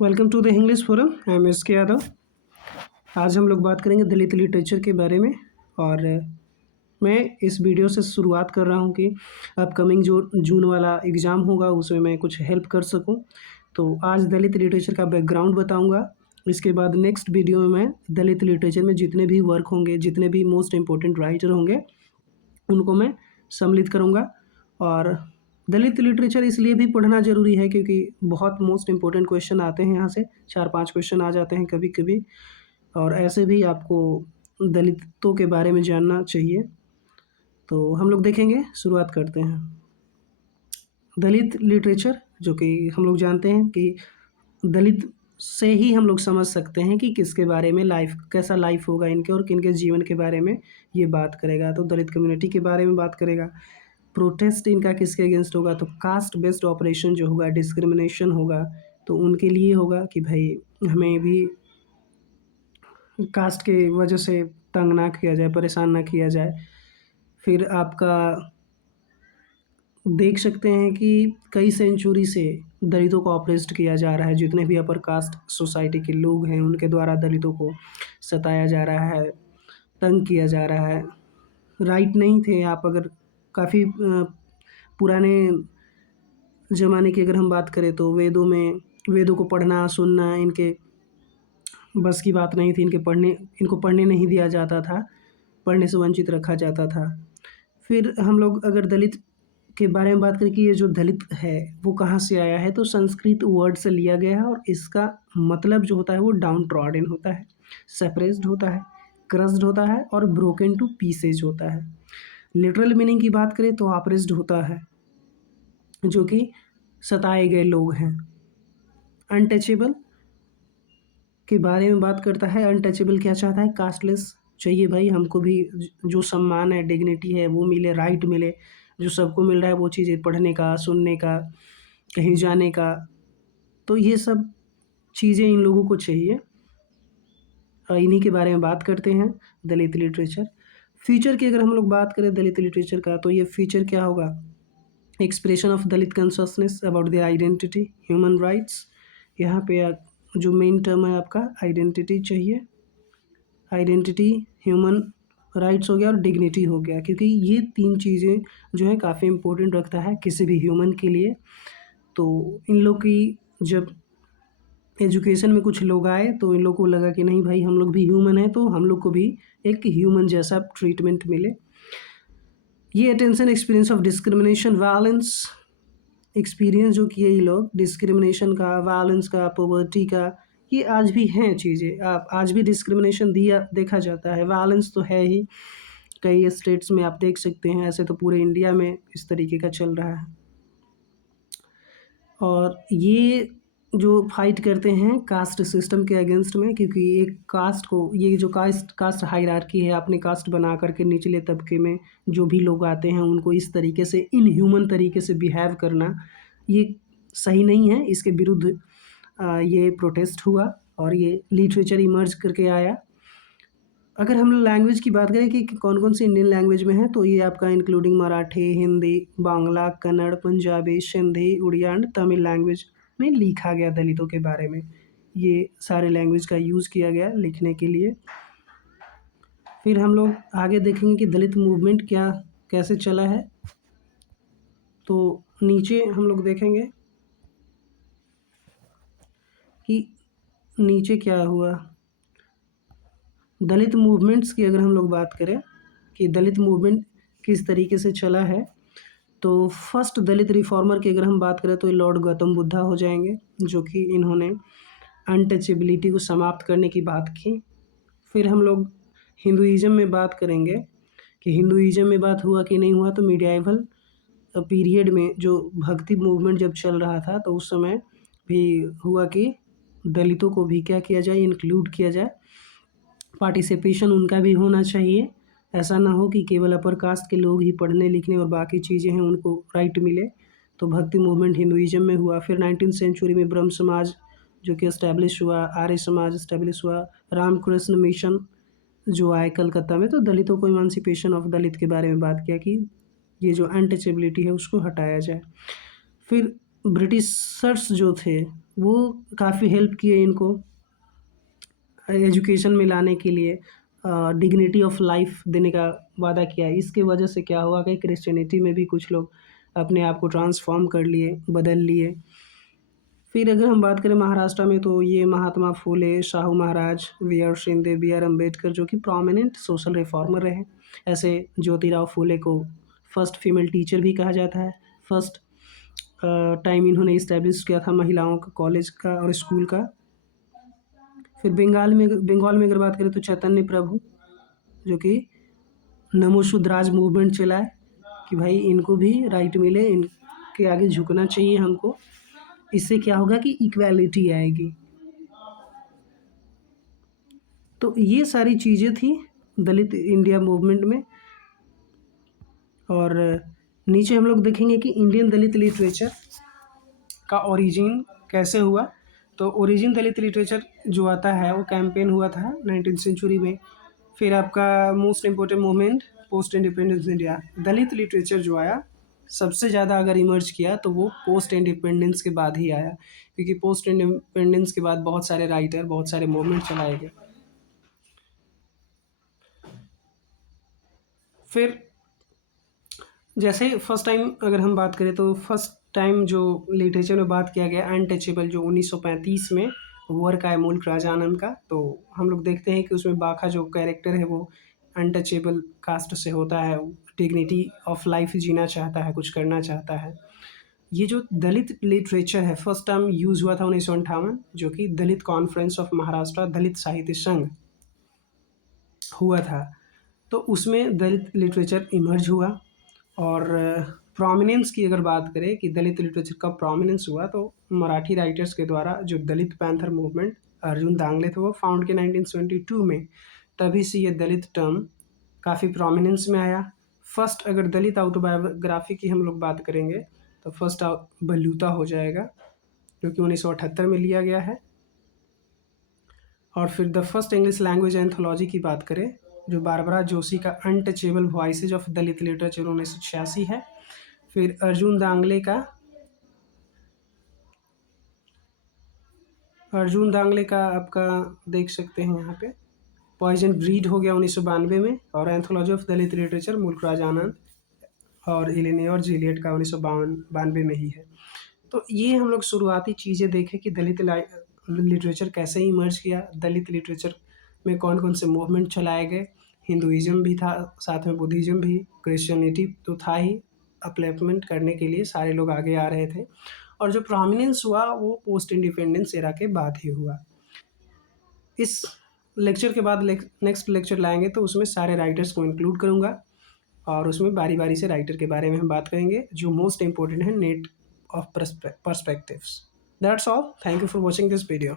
Welcome to the English forum. I am S K Yadav. आज हम लोग बात करेंगे दलित लिटरेचर के बारे में। और मैं इस वीडियो से शुरुआत कर रहा हूं कि अपकमिंग जो जून वाला एग्ज़ाम होगा उसमें मैं कुछ हेल्प कर सकूं। तो आज दलित लिटरेचर का बैकग्राउंड बताऊंगा। इसके बाद नेक्स्ट वीडियो में मैं दलित लिटरेचर में जितने भी वर्क होंगे, जितने भी मोस्ट इम्पोर्टेंट राइटर होंगे, उनको मैं सम्मिलित करूँगा। और दलित लिटरेचर इसलिए भी पढ़ना ज़रूरी है क्योंकि बहुत मोस्ट इम्पोर्टेंट क्वेश्चन आते हैं यहाँ से। 4-5 क्वेश्चन आ जाते हैं कभी कभी। और ऐसे भी आपको दलितों के बारे में जानना चाहिए। तो हम लोग देखेंगे, शुरुआत करते हैं। दलित लिटरेचर, जो कि हम लोग जानते हैं कि दलित से ही हम लोग समझ सकते हैं कि किसके बारे में कैसा लाइफ होगा इनके और किनके जीवन के बारे में ये बात करेगा। तो दलित कम्युनिटी के बारे में बात करेगा। प्रोटेस्ट इनका किसके अगेंस्ट होगा, तो कास्ट बेस्ड ऑपरेशन जो होगा, डिस्क्रिमिनेशन होगा, तो उनके लिए होगा कि भाई हमें भी कास्ट के वजह से तंग ना किया जाए, परेशान ना किया जाए। फिर आपका देख सकते हैं कि कई सेंचुरी से दलितों को ऑप्रेस्ड किया जा रहा है। जितने भी अपर कास्ट सोसाइटी के लोग हैं उनके द्वारा दलितों को सताया जा रहा है, तंग किया जा रहा है। राइट नहीं थे आप। अगर काफ़ी पुराने ज़माने की अगर हम बात करें तो वेदों को पढ़ना सुनना इनके बस की बात नहीं थी। इनको पढ़ने नहीं दिया जाता था, पढ़ने से वंचित रखा जाता था। फिर हम लोग अगर दलित के बारे में बात करें कि ये जो दलित है वो कहाँ से आया है, तो संस्कृत वर्ड से लिया गया है। और इसका मतलब जो होता है वो डाउन ट्रॉडन होता है, सेपरेस्ड होता है, क्रस्ड होता है और ब्रोकन टू पीसेज होता है। लिटरल मीनिंग की बात करें तो ऑप्रेस्ड होता है, जो कि सताए गए लोग हैं। अनटचेबल के बारे में बात करता है। अनटचेबल क्या चाहता है, कास्टलेस चाहिए भाई। हमको भी जो सम्मान है, डिग्निटी है वो मिले, राइट मिले, जो सबको मिल रहा है वो चीज़ें, पढ़ने का, सुनने का, कहीं जाने का। तो ये सब चीज़ें इन लोगों को चाहिए। इन्हीं के बारे में बात करते हैं दलित लिटरेचर। फीचर की अगर हम लोग बात करें दलित लिटरेचर का, तो ये फीचर क्या होगा, expression of Dalit consciousness about their identity, human rights. यहाँ पे जो मेन टर्म है आपका आइडेंटिटी चाहिए। आइडेंटिटी, ह्यूमन राइट्स हो गया और डिग्निटी हो गया, क्योंकि ये 3 चीज़ें जो है काफ़ी इम्पोर्टेंट रखता है किसी भी ह्यूमन के लिए। तो इन लोग की जब एजुकेशन में कुछ लोग आए तो इन लोग को लगा कि नहीं भाई, हम लोग भी ह्यूमन है, तो हम लोग को भी एक ह्यूमन जैसा ट्रीटमेंट मिले। ये attention, experience of discrimination, violence experience जो किए ये लोग, डिस्क्रिमिनेशन का, वायलेंस का, पॉवर्टी का, ये आज भी हैं चीज़ें। आप आज भी डिस्क्रिमिनेशन देखा जाता है, वायलेंस तो है ही। कई स्टेट्स में आप देख सकते हैं, ऐसे तो पूरे इंडिया में इस तरीके का चल रहा है। और ये जो फाइट करते हैं कास्ट सिस्टम के अगेंस्ट में, क्योंकि एक कास्ट को, ये जो कास्ट हायरार्की है, अपने कास्ट बना करके निचले तबके में जो भी लोग आते हैं उनको इस तरीके से, इनह्यूमन तरीके से बिहेव करना, ये सही नहीं है। इसके विरुद्ध ये प्रोटेस्ट हुआ और ये लिटरेचर इमर्ज करके आया। अगर हम लैंग्वेज की बात करें कि कौन कौन सी इंडियन लैंग्वेज में है, तो ये आपका including Marathi, Hindi, Bangla, Kannada, Punjabi, Sindhi, Oriya and Tamil language में लिखा गया दलितों के बारे में। ये सारे लैंग्वेज का यूज़ किया गया लिखने के लिए। फिर हम लोग आगे देखेंगे कि दलित मूवमेंट कैसे चला है। तो नीचे हम लोग देखेंगे कि नीचे क्या हुआ। दलित मूवमेंट्स की अगर हम लोग बात करें कि दलित मूवमेंट किस तरीके से चला है, तो फर्स्ट दलित रिफॉर्मर की अगर हम बात करें तो ये लॉर्ड गौतम बुद्धा हो जाएंगे, जो कि इन्होंने अनटचेबिलिटी को समाप्त करने की बात की। फिर हम लोग हिंदुइज़्म में बात करेंगे कि हिंदुइज़्म में बात हुआ कि नहीं हुआ, तो मीडियाइवल पीरियड में जो भक्ति मूवमेंट जब चल रहा था तो उस समय भी हुआ कि दलितों को भी क्या किया जाए, इंक्लूड किया जाए, पार्टिसिपेशन उनका भी होना चाहिए। ऐसा ना हो कि केवल अपर कास्ट के लोग ही पढ़ने लिखने और बाकी चीज़ें हैं उनको राइट मिले। तो भक्ति मूवमेंट हिंदुइज़्म में हुआ। फिर 19th सेंचुरी में ब्रह्म समाज जो कि इस्टेब्लिश हुआ, आर्य समाज इस्टेब्लिश हुआ, रामकृष्ण मिशन जो आए कलकत्ता में, तो दलितों को इमांसिपेशन ऑफ दलित के बारे में बात किया कि ये जो अनटचेबिलिटी है उसको हटाया जाए। फिर ब्रिटिशर्स जो थे वो काफ़ी हेल्प किए इनको एजुकेशन में लाने के लिए, डिग्निटी ऑफ लाइफ देने का वादा किया। इसके वजह से क्या हुआ कि क्रिश्चियनिटी में भी कुछ लोग अपने आप को ट्रांसफॉर्म कर लिए, बदल लिए। फिर अगर हम बात करें महाराष्ट्र में, तो ये Mahatma Phule, Shahu Maharaj, V R Shinde, B R Ambedkar जो कि प्रोमिनेंट सोशल रिफॉर्मर रहे। ऐसे ज्योतिराव फुले को फर्स्ट फीमेल टीचर भी कहा जाता है। फर्स्ट टाइम इन्होंने इस्टेब्लिश किया था महिलाओं का कॉलेज का और स्कूल का। फिर बंगाल में अगर बात करें तो चैतन्य प्रभु जो कि नमो शुद्राज मूवमेंट चलाए कि भाई इनको भी राइट मिले, इनके आगे झुकना चाहिए हमको। इससे क्या होगा कि इक्वालिटी आएगी। तो ये सारी चीज़ें थी दलित इंडिया मूवमेंट में। और नीचे हम लोग देखेंगे कि इंडियन दलित लिटरेचर का ओरिजिन कैसे हुआ। तो ओरिजिन दलित लिटरेचर जो आता है वो कैंपेन हुआ था 19th सेंचुरी में। फिर आपका most important movement post independence India. Dalit literature जो आया सबसे ज़्यादा अगर इमर्ज किया तो वो पोस्ट इंडिपेंडेंस के बाद ही आया, क्योंकि पोस्ट इंडिपेंडेंस के बाद बहुत सारे राइटर, बहुत सारे मूवमेंट चलाए गए। फिर जैसे फर्स्ट टाइम अगर हम बात करें तो फर्स्ट टाइम जो लिटरेचर में बात किया गया अनटचेबल, जो 1935 में वर्क आया मुल्क राजा आनंद का। तो हम लोग देखते हैं कि उसमें बाखा जो कैरेक्टर है वो अनटचेबल कास्ट से होता है, डिग्निटी ऑफ लाइफ जीना चाहता है, कुछ करना चाहता है। ये जो दलित लिटरेचर है फर्स्ट टाइम यूज़ हुआ था 1958, जो कि दलित कॉन्फ्रेंस ऑफ महाराष्ट्र दलित साहित्य संघ हुआ था। तो उसमें दलित लिटरेचर इमर्ज हुआ। और प्रोमिनेंस की अगर बात करें कि दलित लिटरेचर का प्रोमिनेंस हुआ, तो मराठी राइटर्स के द्वारा जो दलित पैंथर मूवमेंट अर्जुन दांगले थे वो फाउंड के 1972 में, तभी से ये दलित टर्म काफ़ी प्रोमिनेंस में आया। फर्स्ट अगर दलित ऑटोबायोग्राफी की हम लोग बात करेंगे तो फर्स्ट बलूता हो जाएगा, जो कि 1978 में लिया गया है। और फिर the first English language anthology की बात करें जो बारबरा जोशी का untouchable voices of Dalit literature 1986 है। फिर अर्जुन दांगले का आपका देख सकते हैं यहाँ पे पॉइजन ब्रीड हो गया 1992 में। और एंथोलॉजी ऑफ दलित लिटरेचर मुल्क राज आनंद और इलेने और जीलियट का 1992 में ही है। तो ये हम लोग शुरुआती चीज़ें देखें कि दलित लिटरेचर कैसे इमर्ज किया, दलित लिटरेचर में कौन कौन से मूवमेंट चलाए गए। हिंदुइज्म भी था, साथ में बुद्धिज़्म भी, क्रिश्चियनिटी तो था ही, अपलिफ्टमेंट करने के लिए सारे लोग आगे आ रहे थे। और जो प्रोमिनेंस हुआ वो पोस्ट इंडिपेंडेंस एरा के बाद ही हुआ। इस लेक्चर के बाद नेक्स्ट लेक्चर लाएंगे तो उसमें सारे राइटर्स को इंक्लूड करूँगा और उसमें बारी बारी से राइटर के बारे में हम बात करेंगे जो मोस्ट इंपॉर्टेंट है net of perspectives. That's all. Thank you for watching this video.